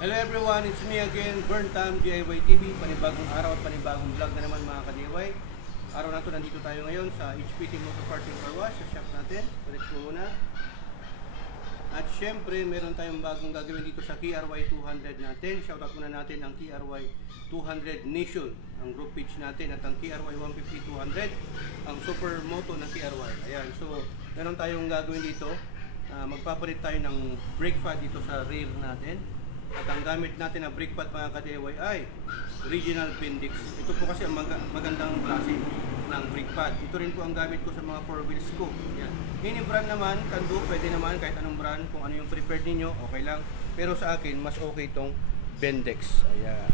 Hello everyone, it's me again, Burntam DIY TV. Panibagong araw at panibagong vlog na naman mga ka-DIY. Araw na to, nandito tayo ngayon sa HPT Motor Parts & Car Wash, sa shop natin. Let's go muna. At syempre, meron tayong bagong gagawin dito sa KRY 200 natin. Shoutout muna natin ang KRY 200 Nation, ang group page natin, at ang KRY 150 200, ang super moto ng KRY. Ayan, so meron tayong gagawin dito. Magpapalit tayo ng brake pad dito sa rear natin. At ang gamit natin na brake pad mga ka-DIY ay original Bendix. Ito po kasi ang magandang klase ng brake pad. Ito rin po ang gamit ko sa mga 4 wheels ko. Yan. Any brand naman, Kando, pwede naman kahit anong brand, kung ano yung preferred ninyo, okay lang. Pero sa akin, mas okay itong Bendix. Ayan.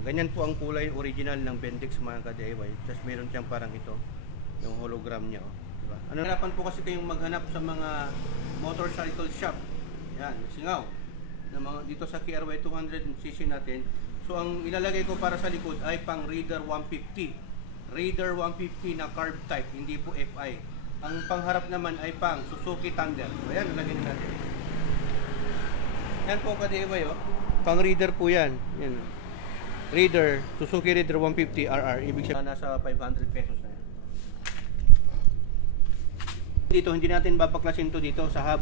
Ganyan po ang kulay original ng Bendix mga ka-DIY. Tapos meron siyang parang ito, yung hologram niya. Oh. Diba? Ano, harapan po kasi kayong maghanap sa mga motorcycle shop. Yan, Singaw. Dito sa KRY 200cc natin. So ang ilalagay ko para sa likod ay pang Raider 150. Raider 150 na carb type, hindi po FI. Ang pangharap naman ay pang Suzuki Thunder. So ayan, nalagay natin. Yan po ka-DIY, oh. Pang Raider po yan. Yan. Raider, Suzuki Raider 150 RR. Ibig sabihin nasa 500 pesos na yan. Dito, hindi natin babaklasin to dito sa hub.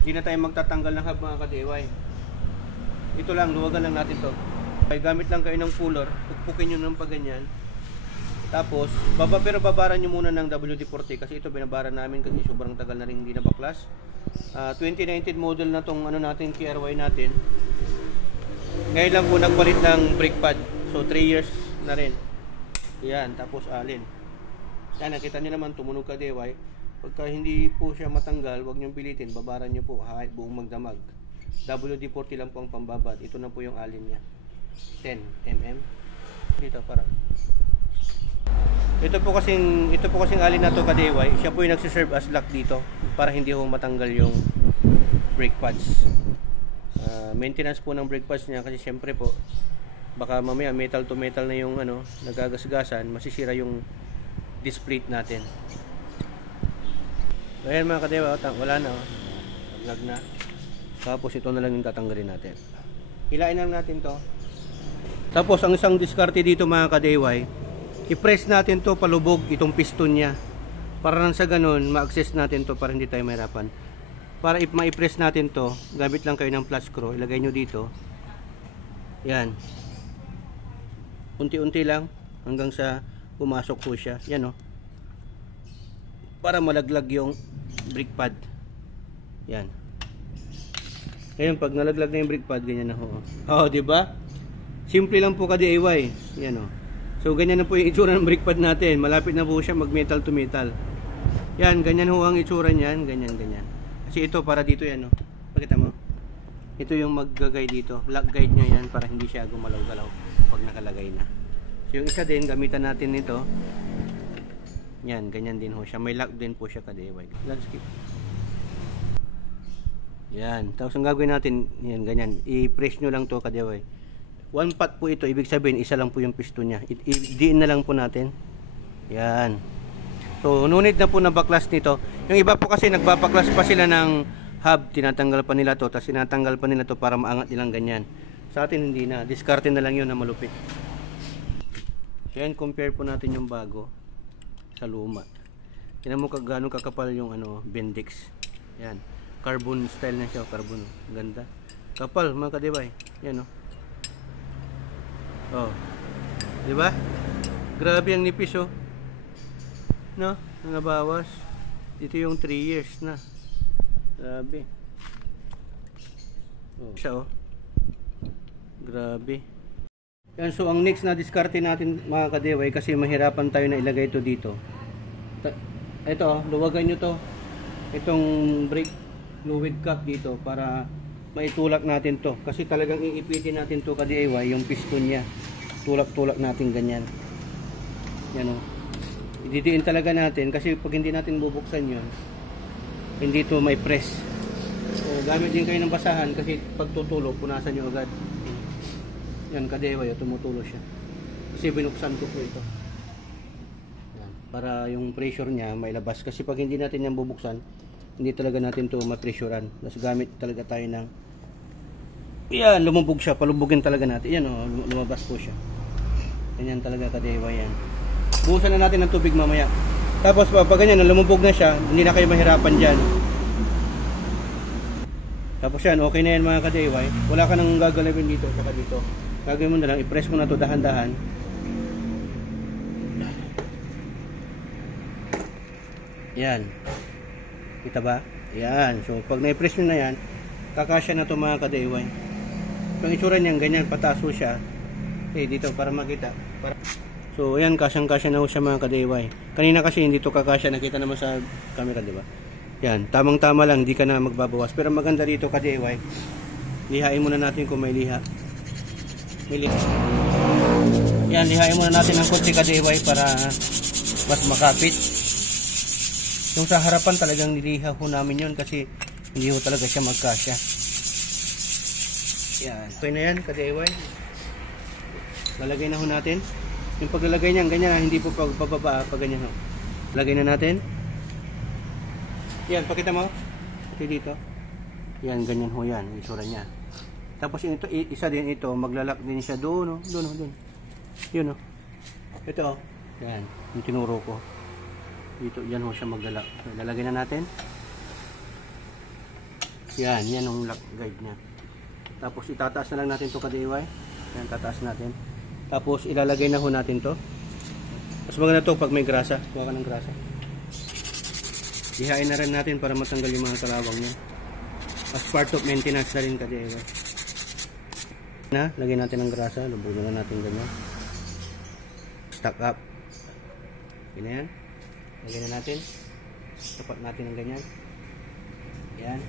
Hindi na tayo magtatanggal ng hub mga ka-DIY. Ito lang, luwagan lang natin to. Ay, gamit lang kayo ng puller, pukpukin nyo ng paganyan. Tapos, pero babaran nyo muna ng WD-40 kasi ito binabaran namin kasi sobrang tagal na rin hindi nabaklas. 2019 model na tong ano natin, KRY natin. Ngayon lang po nagpalit ng brake pad. So 3 years na rin. Yan, tapos alin. Yan, nakita nyo naman, tumunog ka-DIY. Pagka hindi po siya matanggal, huwag nyo pilitin, babaran nyo po buong magdamag. WD-40 lang po ang pambabad. Ito na po yung alin niya, 10 mm dito para. Ito po kasing alin na to ka-DIY. Siya po yung nagsiserve as lock dito para hindi ho matanggal yung brake pads. Maintenance po ng brake pads niya kasi syempre po baka mamaya metal to metal na yung ano, nagagasgasan, masisira yung disc plate natin. So ayan mga ka-DIY, wala na, lag na. Tapos ito na lang yung tatanggalin natin. Hilain lang natin to. Tapos ang isang diskarte dito mga ka-DIY, i-press natin to palubog itong piston niya. Para nang sa ganun, ma-access natin to para hindi tayo mahirapan. Para ma-press natin to, gamit lang kayo ng flat screw, ilagay nyo dito. Yan. Unti-unti lang hanggang sa pumasok po siya. Yan, oh. Para malaglag yung brake pad. Yan. Ngayon, pag nalaglag na yung brake pad, ganyan na ho. Oh, di ba? Simple lang po ka-DIY. Yan, oh. So, ganyan na po yung itsura ng brake pad natin. Malapit na po siya mag-metal to metal. Yan, ganyan ho ang itsura niyan. Ganyan, ganyan. Kasi ito, para dito yan, oh. Pakita mo. Ito yung mag-guide dito. Lock guide niya yan para hindi siya gumalaw-galaw pag nakalagay na. So, yung isa din, gamitan natin nito. Yan, ganyan din ho siya. May lock din po siya ka-DIY. Let's skip. Yan. Tapos ang gagawin natin, yan, ganyan. I-press nyo lang to ka-DIY. One pot po ito. Ibig sabihin, isa lang po yung piston niya. I-diin na lang po natin. Yan. So, no need na po na baklas nito. Yung iba po kasi nagbabaklas pa sila ng hub. Tinatanggal pa nila to. Tapos tinatanggal pa nila to para maangat nilang ganyan. Sa atin hindi na. Diskarte na lang yun na malupit. So, yan. Compare po natin yung bago sa luma. Tingnan mo gano'ng kakapal yung ano, Bendix. Yan. Carbon style na siya, carbon. Ganda. Kapal mga ka-DIY. Yan, oh. Oh. 'Di ba? Grabe ang nipis, oh. No? Nabawas. Dito yung 3 years na. Grabe. Oh. Siya, oh. Grabe. Yan, so ang next na diskarte natin mga ka-DIY kasi mahirapan tayo na ilagay ito dito. Ito, oh, luwagan nyo to. Itong brake fluid cap dito para maitulak natin to. Kasi talagang iipitin natin to ka-DIY yung piston niya. Tulak-tulak natin ganyan. Yan, oh. Ididiin talaga natin kasi pag hindi natin bubuksan yun, hindi to may press. So gamit din kayo ng basahan kasi pag tutulog, punasan nyo agad. Yan ka-DIY, oh, tumutulo siya. Kasi binuksan ko po ito. Yan. Para yung pressure niya may labas. Kasi pag hindi natin yan bubuksan, hindi talaga natin to mapresurean. Tapos gamit talaga tayo ng Yan, lumubog siya. Palubugin talaga natin. Yan o, lumabas po siya. Ganyan talaga ka-DIY yan. Buhusan na natin ng tubig mamaya. Tapos pag ganyan, lumubog na siya, hindi na kayo mahirapan dyan. Tapos yan, okay na yan mga ka-DIY. Wala ka nang gagalawin dito, saka dito. Gagawin mo na lang, i-press mo na to dahan-dahan. Yan. Kita ba? Yan. So pag na-press nyo na yan, kakasya na to mga ka-DIY. So ang itsura niyan, ganyan, pataso siya. Dito para makita. So ayan, kasyang-kasya na ho siya mga ka-DIY. Kanina kasi hindi to kakasya, nakita naman sa camera, di ba? Yan, tamang-tama lang, hindi ka na magbabawas. Pero maganda dito ka-DIY. Lihain muna natin kung may liha. May liha. Yan, lihain muna natin ang konti ka-DIY para mas makapit. Yung sa harapan talagang niliha ho namin yun kasi hindi ho talaga siya magkasya. Yan, okay na yan ka-DIY. Lalagay na ho natin. Yung paglalagay niyan, ganyan, hindi po pagbaba, pag ganyan ho. Lagay na natin. Yan, pakita mo. Ito dito. Yan, ganyan ho yan, isura niya. Tapos ito, isa din ito, maglalak din siya doon, doon. Yun o. Ito, yan, yung tinuro ko. Dito, yan ho siya maglalak. So, lalagay na natin. Yan yung lock guide niya. Tapos itataas na lang natin ito ka-DIY. Yan, tataas natin. Tapos ilalagay na ho natin to. Mas maganda to pag may grasa. Kuha ka ng grasa. Ihain na rin natin para matanggal yung mga kalawang niya. As part of maintenance na rin ka-DIY. Lagyan natin ng grasa. Lubugin na natin ganyan. Stack up. Ganyan. Lagyan na natin. Tapat natin ng ganyan. Yan.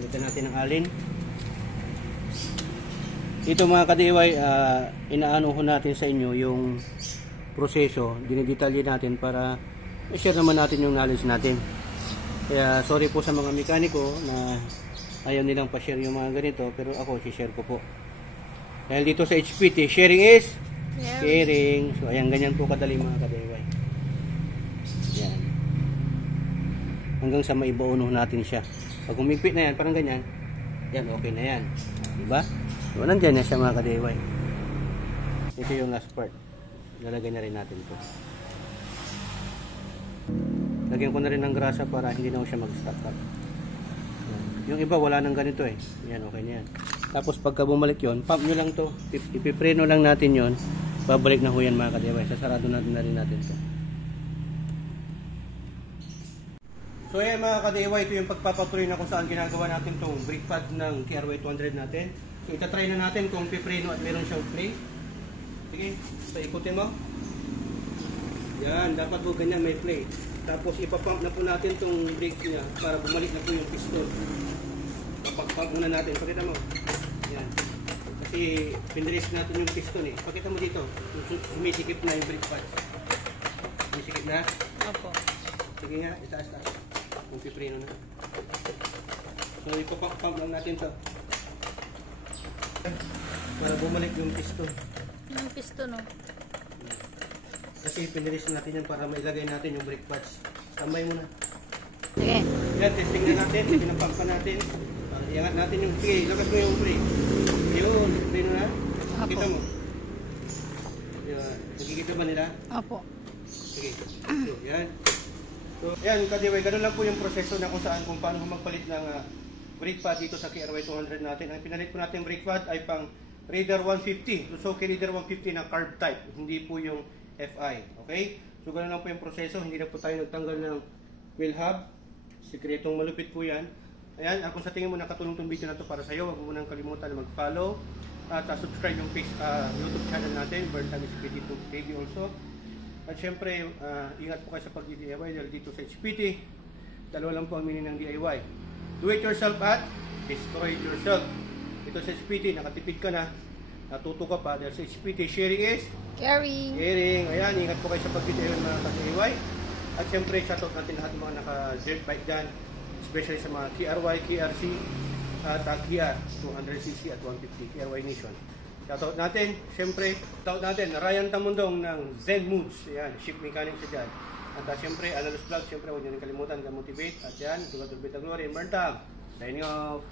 Initan natin ng alin. Ito mga ka-DIY, inaano ho natin sa inyo yung proseso, dinidetalye natin para i-share naman natin yung knowledge natin. Kaya sorry po sa mga mekaniko na ayaw nilang pa-share yung mga ganito, pero ako i-share ko po. Dahil dito sa HPT, sharing is caring. So ayan, ganyan po kadali mga ka-DIY. Yan. Hanggang sa maibauno natin siya. Pag humigpit na yan, parang ganyan, yan, okay na yan. Diba? So, nandyan na siya mga ka-DIY. Ito yung last part. Lalagay na rin natin ito. Lagyan ko na rin ng grasa para hindi na siya mag-stack up. Yung iba wala nang ganito eh. Yan, okay na yan. Tapos pagka bumalik yon, pump nyo lang to. Ipipreno lang natin yon. Babalik na ho yan mga ka-DIY. Sasarado natin na rin natin ito. So yan mga ka-DIY, ito yung pagpapatuloy na kung saan ginagawa natin itong brake pad ng KRY 200 natin. So itatry na natin kung pipreno at meron siyang play. Sige, so ikutin mo. Yan, dapat po ganyan may play. Tapos ipapump na po natin itong brake niya para bumalik na po yung piston. Papag-pump muna natin, pakita mo. Yan. Kasi pinrelease natin yung piston eh. Pakita mo dito, sumisikip na yung brake pad. Sumisikip na? Opo. Sige nga, itaas-taas. Kung pipreno na. So ipapump lang natin ito. Para bumalik yung piston. Yung piston, no? Kasi pinrelease natin yan para mailagay natin yung brake pads. Tambay muna. Sige. Yan, testing na natin. Pinapump pa natin. Iangat natin yung play. Lakas mo yung play. Yun, play na. Kita mo. Nakikita ba nila? Opo. Sige. So, yan. So, yan, ka-DIY. Ganun lang po yung proseso na kung saan kung paano magpalit ng brake pad dito sa KRY 200 natin. Ang pinalit po natin brake pad ay pang Raider 150. So, Raider 150 na carb type. Hindi po yung FI. Okay? So, ganun lang po yung proseso. Hindi na po tayo nagtanggal ng wheel hub. Sikretong malupit po yan. Ayan, kung sa tingin mo nakatulong itong video na to para sa iyo, huwag mo munang kalimutan na mag-follow at subscribe yung YouTube channel natin, Burntime HPT TV also. At syempre, ingat po kayo sa pag-DIY dahil dito sa HPT, dalawa lang po ang meaning ng DIY. Do it yourself at destroy it yourself. Ito sa HPT, nakatipid ka na, natuto ka pa dahil sa HPT, sharing is caring. Ayan, ingat po kayo sa pag-DIY mga ka-DIY. At syempre, shoutout natin lahat ng mga naka-dirt bike dyan, especially sa mga KRY, KRC, at Kia 200cc at 150 KRY Nation. Shoutout natin, syempre, shoutout natin, Ryan Tamundong ng Zen Moods. Ayan, ship mechanic siya dyan. At syempre, Analos Vlog, syempre, huwag nyo rin kalimutan, ka-motivate. At yan, ito ka to Beta Glory, Burntime. Signing off.